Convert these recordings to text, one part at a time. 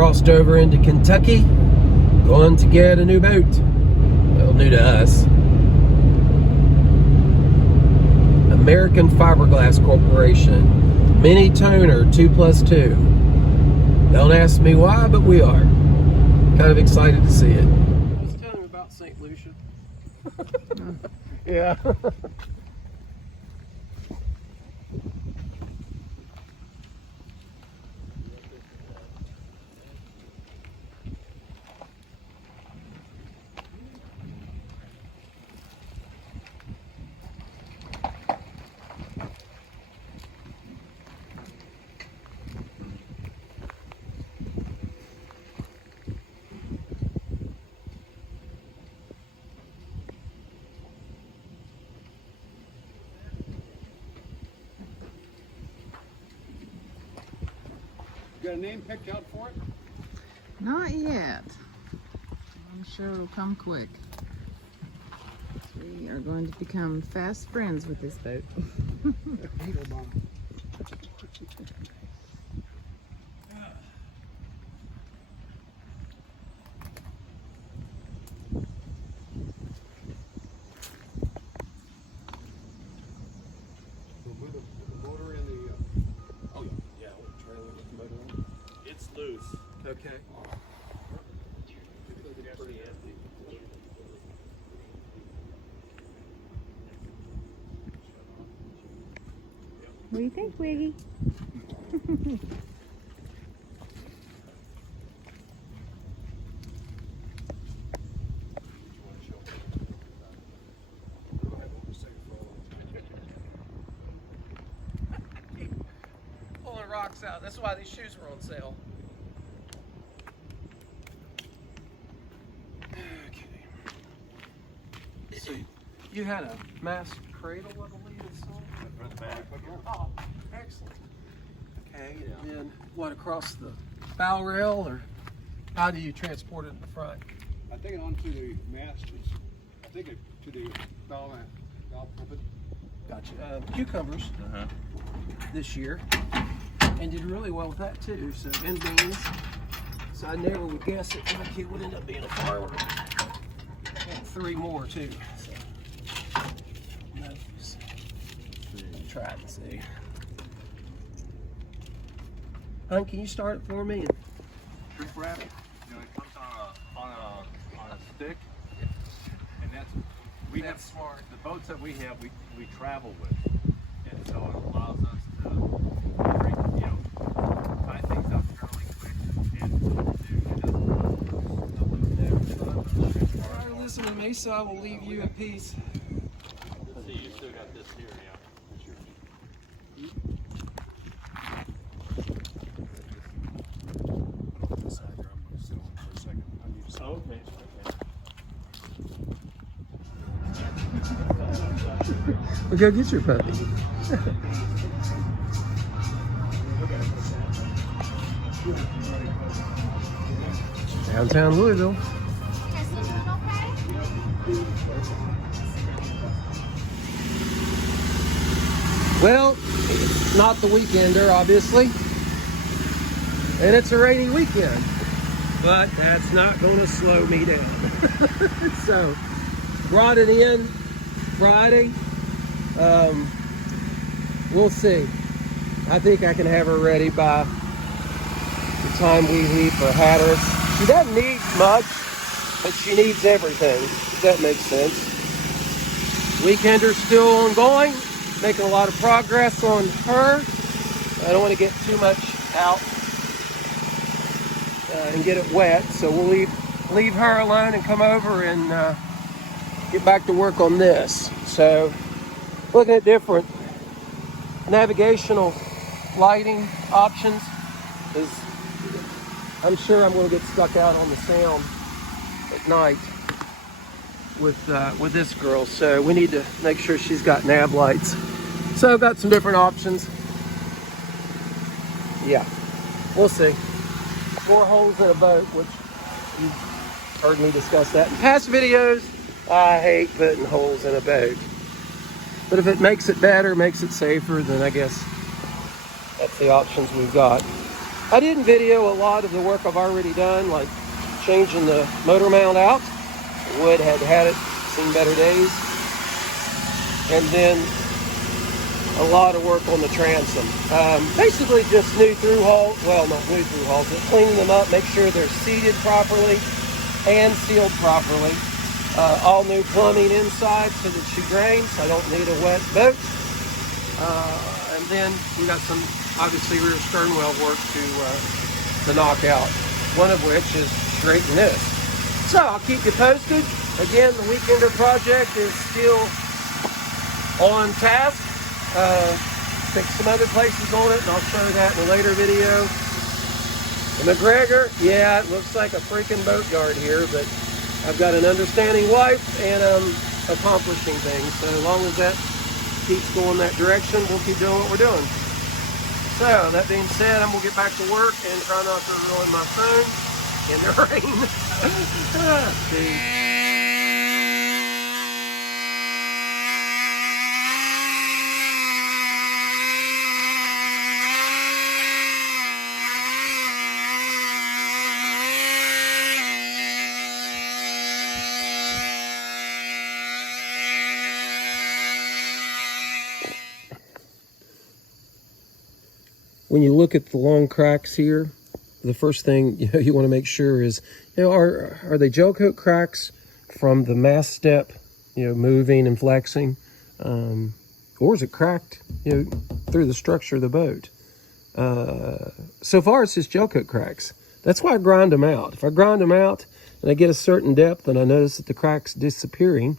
crossed over into Kentucky, going to get a new boat. Well, new to us. American Fiberglass Corporation, mini toner 2+2. Don't ask me why, but we are kind of excited to see it. I was telling him about St. Lucia. Yeah. Got a name picked out for it? Not yet. I'm sure it'll come quick. We are going to become fast friends with this boat. Beetle bomb. It's loose. Okay. What do you think, Wiggy? Pulling rocks out. That's why these shoes were on sale. Okay. So you had a mass cradle, I believe, installed? Oh, excellent. Okay, and then what, across the bow rail, or how do you transport it in the front? I think it onto the mast. I think it to the bow pulpit. Gotcha. Cucumbers this year, and did really well with that too. So, and beans. So I never would guess that my kid would end up being a farmer. And 3 more too. So, nice. Try it and see. Hun, can you start it for me? Shrimp wrap, it comes on a stick, and That's smart. the boats that we have, we travel with, and so it allows us to tie things up fairly quick and All right, listen to me, so I will leave you in peace. see, you still got this here, yeah. Okay. Well, go get your puppy. Downtown Louisville. Well, it's not the weekender, obviously, and it's a rainy weekend, but that's not going to slow me down. So, brought it in Friday. We'll see. I think I can have her ready by the time we leave for Hatteras. She doesn't need much, but she needs everything, if that makes sense. Weekender's still ongoing, making a lot of progress on her. I don't want to get too much out and get it wet, so we'll leave her alone and come over and get back to work on this. So, looking at different navigational lighting options, because I'm sure I'm going to get stuck out on the sound at night with this girl. So we need to make sure she's got nav lights. So I've got some different options. Yeah, we'll see. 4 holes in a boat, which you've heard me discuss that in past videos. I hate putting holes in a boat. But if it makes it better, makes it safer, then I guess that's the options we've got. I didn't video a lot of the work I've already done, like changing the motor mount out. Wood had had it, seen better days. And then a lot of work on the transom. Basically just new through hauls, well, not new through hauls, but cleaning them up, make sure they're seated properly and sealed properly. All new plumbing inside so that she drains. I don't need a wet boat. And then we got some, obviously, rear stern well work to knock out. One of which is straighten this. So I'll keep you posted. Again, the Weekender project is still on task. Fix some other places on it, and I'll show that in a later video. The McGregor, yeah, it looks like a freaking boatyard here, but I've got an understanding wife and accomplishing things. So as long as that keeps going that direction, we'll keep doing what we're doing. So that being said, I'm gonna get back to work and try not to ruin my phone in the rain. See. When you look at the long cracks here, the first thing you want to make sure is, are they gel coat cracks from the mast step, moving and flexing, or is it cracked, through the structure of the boat? So far, it's just gel coat cracks. That's why I grind them out. If I grind them out and I get a certain depth and I notice that the crack's disappearing,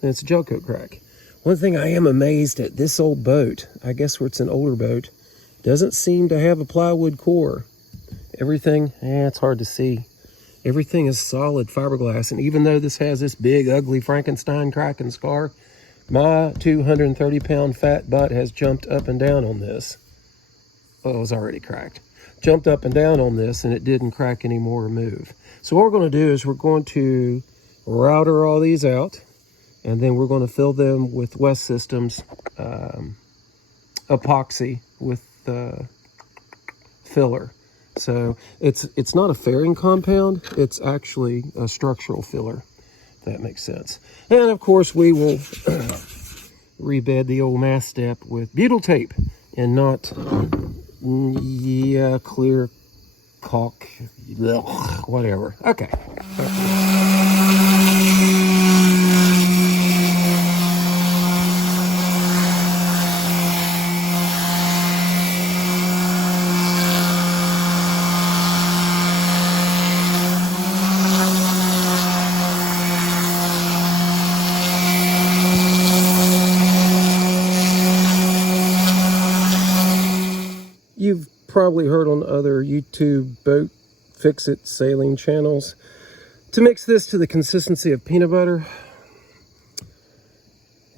then it's a gel coat crack. One thing I am amazed at, this old boat, I guess where it's an older boat, doesn't seem to have a plywood core. Everything, it's hard to see. Everything is solid fiberglass. And even though this has this big, ugly Frankenstein crack and scar, my 230-pound fat butt has jumped up and down on this. Well, it was already cracked. Jumped up and down on this, and it didn't crack anymore or move. So what we're going to do is we're going to router all these out, and then we're going to fill them with West Systems epoxy with filler. So it's not a fairing compound, it's actually a structural filler, if that makes sense. And of course we will rebed the old mast step with butyl tape and not clear caulk, whatever. Okay. You've probably heard on other YouTube boat fix-it sailing channels to mix this to the consistency of peanut butter.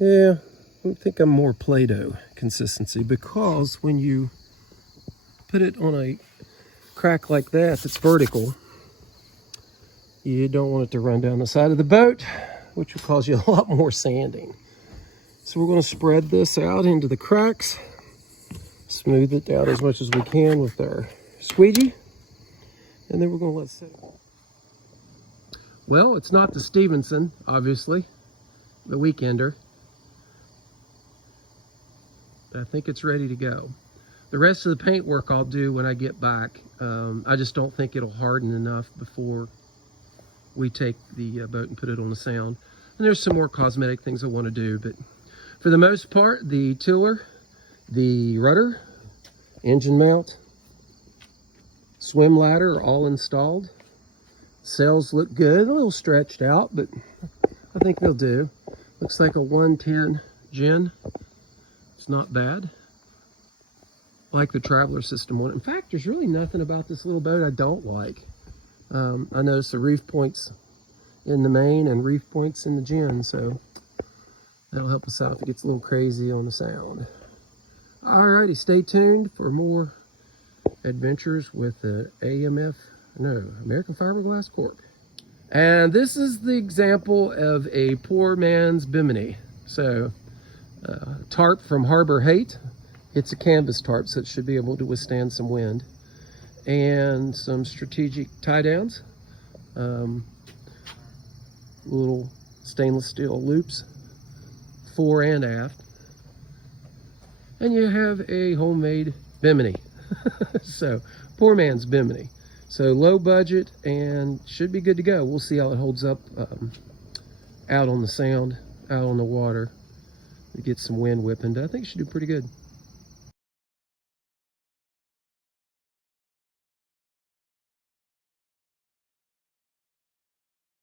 Yeah, I think I'm more Play-Doh consistency, because when you put it on a crack like that that's vertical, you don't want it to run down the side of the boat, which will cause you a lot more sanding. So we're going to spread this out into the cracks. Smooth it out as much as we can with our squeegee, and then we're going to let it sit. Well, it's not the Stevenson, obviously, the Weekender. I think it's ready to go. The rest of the paint work I'll do when I get back. I just don't think it'll harden enough before we take the boat and put it on the sound. And there's some more cosmetic things I want to do, but for the most part, the tiller, the rudder, engine mount, swim ladder are all installed. Sails look good, a little stretched out, but I think they'll do. Looks like a 110 gin. It's not bad. I like the Traveler system on it. In fact, there's really nothing about this little boat I don't like. I noticed the reef points in the main and reef points in the gin, so that'll help us out if it gets a little crazy on the sound. Alrighty, stay tuned for more adventures with the American Fiberglass Corp. And this is the example of a poor man's bimini. So, tarp from Harbor Haight. It's a canvas tarp, so it should be able to withstand some wind. and some strategic tie downs, little stainless steel loops, fore and aft, and you have a homemade bimini. So poor man's bimini. So low budget and should be good to go. We'll see how it holds up out on the sound, out on the water. We get some wind whipping. I think it should do pretty good.